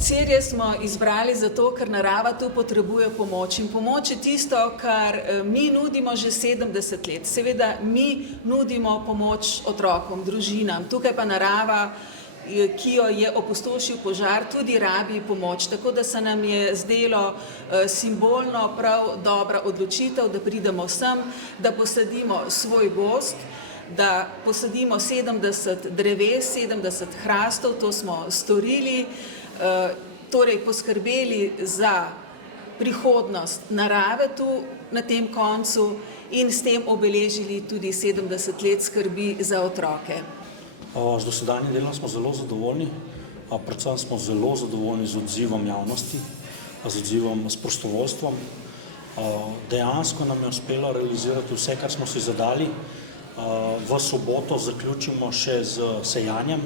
Celje smo izbrali zato, ker narava tu potrebuje pomoč in pomoč je tisto, kar mi nudimo že 70 let. Seveda mi nudimo pomoč otrokom, družinam, tukaj pa narava, ki jo je opustošil požar, tudi rabi pomoč. Tako da se nam je zdelo simbolno prav dobra odločitev, da pridemo sem, da posadimo svoj gozd, da posadimo 70 dreves, 70 hrastov, to smo storili, torej poskrbeli za prihodnost narave tu na tem koncu in s tem obeležili tudi 70 let skrbi za otroke. Z dosedanjim delom smo zelo zadovoljni, predvsem smo zelo zadovoljni z odzivom javnosti, z odzivom s prostovoljstvom. Dejansko nam je uspelo realizirati vse, kar smo si zadali. V soboto zaključimo še z sejanjem,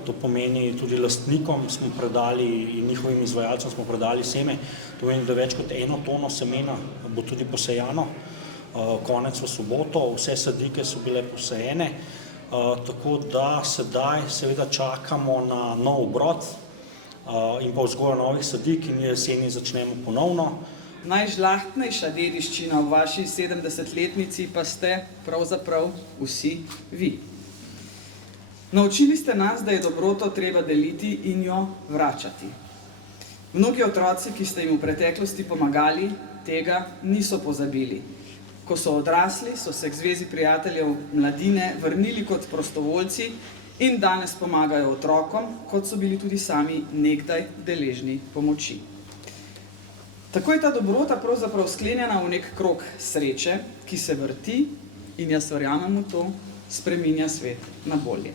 to pomeni tudi lastnikom smo predali in njihovim izvajalcem smo predali seme, to pomeni, da več kot 1 tono semena bo tudi posejano, konec v soboto, vse sadike so bile posejene. Tako da sedaj seveda čakamo na nov obrod in pa vzgojo novih sadik in jeseni začnemo ponovno. Najžlahtnejša dediščina v vaši 70-letnici pa ste pravzaprav vsi vi. Naučili ste nas, da je dobroto treba deliti in jo vračati. Mnogi otroci, ki ste jim v preteklosti pomagali, tega niso pozabili. Ko so odrasli, so se k Zvezi prijateljev mladine vrnili kot prostovoljci in danes pomagajo otrokom, kot so bili tudi sami nekdaj deležni pomoči. Tako je ta dobrota pravzaprav sklenjena v nek krog sreče, ki se vrti in jaz verjamem v to, spreminja svet na bolje.